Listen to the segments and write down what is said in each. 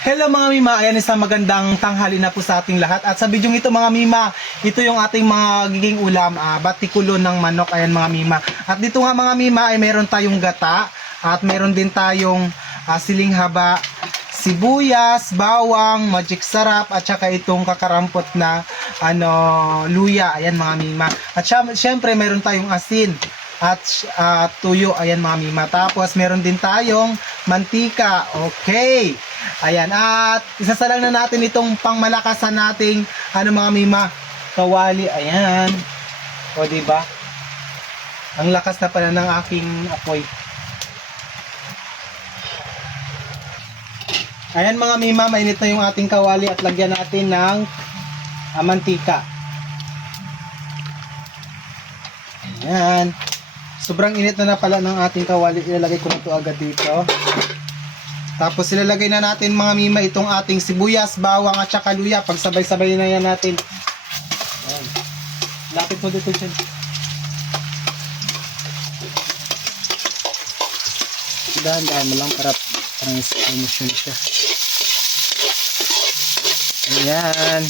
Hello mga Mima, ayan isang magandang tanghali na po sa ating lahat. At sa bidyong ito mga Mima, ito yung ating mga giging ulam, batikulo ng manok, ayan mga Mima. At dito nga mga Mima ay meron tayong gata at meron din tayong siling haba, sibuyas, bawang, magic sarap at saka itong kakarampot na luya, ayan mga Mima. At syempre meron tayong asin at tuyo, ayan mga Mima. Tapos meron din tayong mantika. Okay. Ayan, at isasalang na natin itong pangmalakasan nating mga Mima, kawali. Ayan. O di ba? Ang lakas na pala ng aking apoy. Ayan mga Mima, mainit na yung ating kawali at lagyan natin ng mantika. Ayan. Sobrang init na pala ng ating kawali. Ilalagay ko na ito agad dito. Tapos ilalagay na natin mga Mima itong ating sibuyas, bawang at saka luya. Pagsabay-sabay na yan natin. Ayan. Lapit mo dito dyan. Dahan-dahan mo lang para parang emotion siya. Ayan.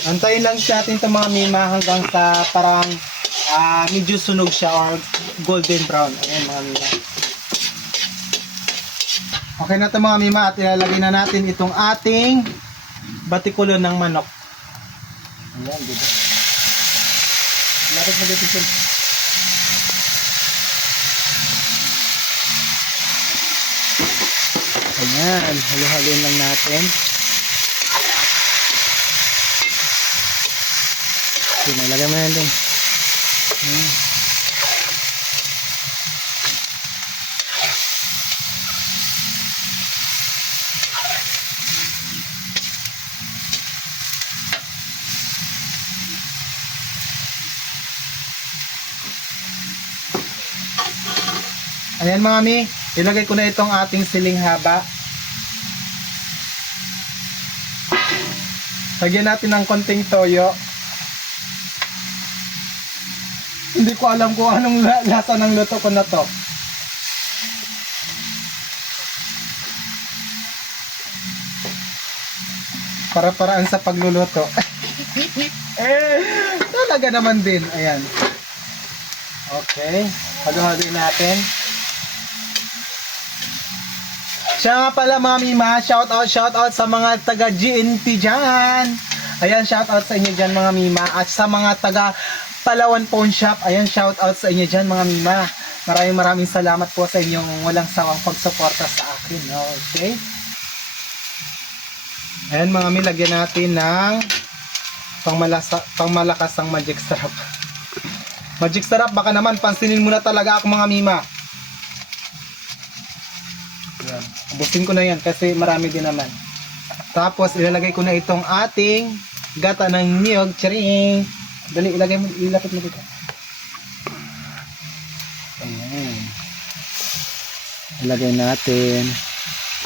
Antayin lang natin ito mga Mima hanggang sa parang medyo sunog siya or golden brown. Ayan mga Mima. Okay na ito mga Mima at ilalagay na natin itong ating batikulo ng manok. Ayan, diba? Lapit mo dito siya. Ayan, halo-haloin lang natin. Okay, nalagay mo na din. Ayan mga Mi, ilagay ko na itong ating siling haba. Lagyan natin ng konting toyo. Hindi ko alam kung anong lasa ng luto ko na to. Para-paraan sa pagluluto. Talaga naman din. Ayan. Okay. Halo-haloin natin. Siya nga pala mga Mima, shout out sa mga taga GNT dyan. Ayan, shout out sa inyo dyan mga Mima. At sa mga taga Palawan Pawn Shop, ayan, shout out sa inyo dyan mga Mima. Maraming salamat po sa inyong walang sawang pagsuporta sa akin. Okay? Ayan mga Mi, lagyan natin ng pangmalakasang magic sarap. Magic sarap, baka naman pansinin mo na talaga ako mga Mima. Ayan. Ubusin ko na yan kasi marami din naman. Tapos ilalagay ko na itong ating gata ng niyog. Charing! Dali, ilagay mo, ilapit mo dito. Ayan. Ilagay natin.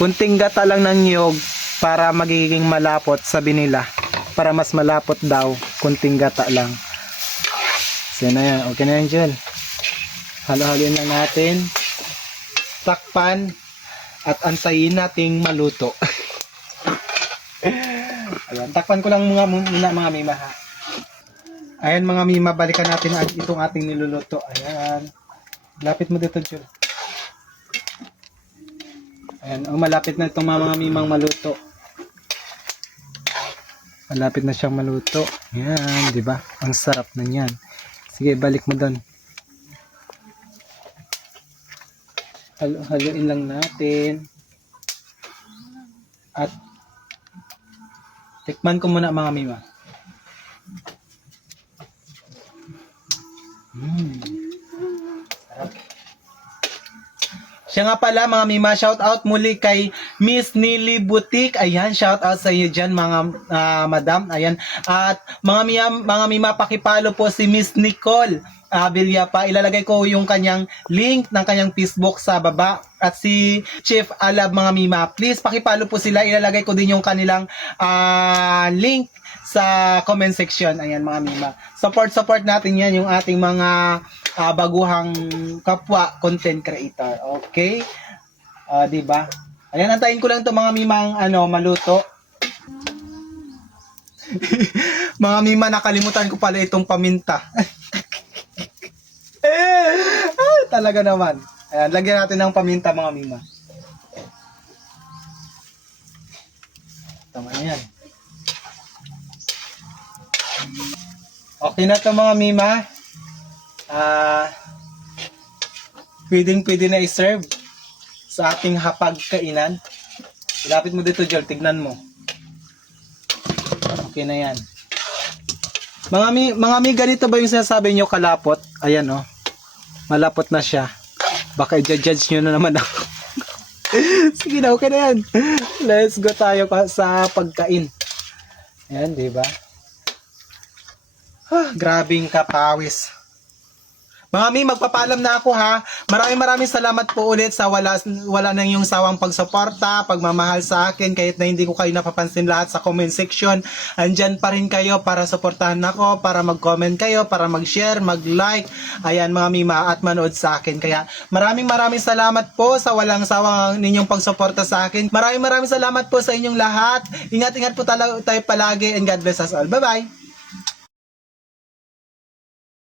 Kunting gata lang ng niyog para magiging malapot, sabi nila. Para mas malapot daw, kunting gata lang. So na yan, okay na yan dyan. Halo-haloin lang natin. Takpan at antayin nating maluto. Ayan, takpan ko lang muna mga Mima ha. Ayan mga Mima, balikan natin itong ating niluluto. Ayan. Lapit mo dito, Jul. Ayan, malapit na itong mga Mimang maluto. Malapit na siyang maluto. Ayan, di ba? Ang sarap na niyan. Sige, balik mo doon. Haluin lang natin. At tikman ko muna mga Mima. Sarap. Siya nga pala mga Mima, shout out muli kay Miss Nili Boutique. Ayan, shout out sa iyo dyan mga madam. Ayan. At mga Mima, pakipalo po si Miss Nicole Villapa. Ilalagay ko yung kanyang link ng kanyang Facebook sa baba. At si Chief Alab mga Mima, please pakipalo po sila. Ilalagay ko din yung kanilang link sa comment section. Ayan mga mima. Support natin yan yung ating mga baguhang kapwa content creator. Okay? 'Di ba? Ayan, antayin ko lang 'to mga mima ang maluto. Mga mima, nakalimutan ko pala itong paminta. Talaga naman. Ayan, lagyan natin ng paminta mga mima. Tama na yan. Okay na to mga mima. Pwede na i-serve sa ating hapagkainan. Ilapit mo dito, Joel. Tignan mo. Okay na yan. Mga mi, ganito ba yung sinasabi nyo kalapot? Ayan, oh. Malapot na siya. Baka i-judge nyo na naman ako. Sige na, okay na yan. Let's go tayo sa pagkain. Ayan, di ba? Grabing kapawis. Mga mi, magpapaalam na ako ha. Maraming salamat po ulit sa wala nang yung sawang pagsuporta, pagmamahal sa akin, kahit na hindi ko kayo napapansin lahat sa comment section. Andyan pa rin kayo para suportahan ako, para mag-comment kayo, para mag-share, mag-like. Ayan mga mima, at manood sa akin. Kaya maraming salamat po sa walang sawang ninyong pagsuporta sa akin. Maraming salamat po sa inyong lahat. Ingat po tayo palagi, and God bless us all. Bye-bye!